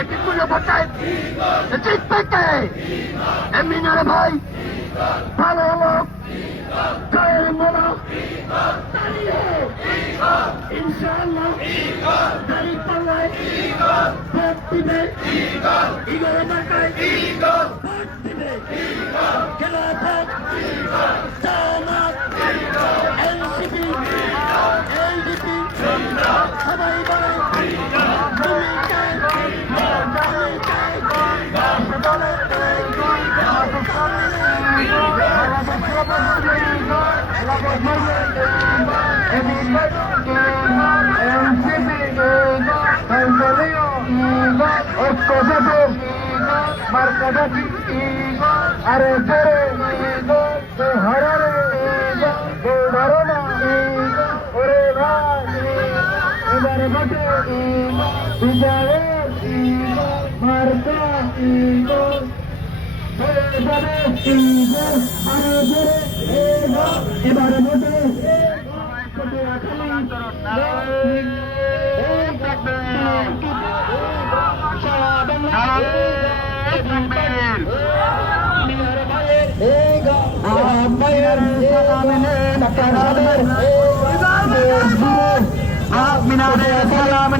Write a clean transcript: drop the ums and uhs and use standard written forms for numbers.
একটি পুজো করতে জিতবে কে? এমনি না রে ভাই, ভালো হলো জয়ের মোড়া দাঁড়িয়ে ইনশাআল্লাহ দাঁড়িয়ে পাল্লায় ভোট দিবে, ইগল মার্কায় ভোট দিবে, খেলাফত জামাত এনসিপি এলডিপি সবাই বলে তুমি চাই আমি চাই বলে আরে হরে ধরো না ওরে ভাই এবারে বটে বিজয়ের মার্কা এবারে বটে মিনারে সালাম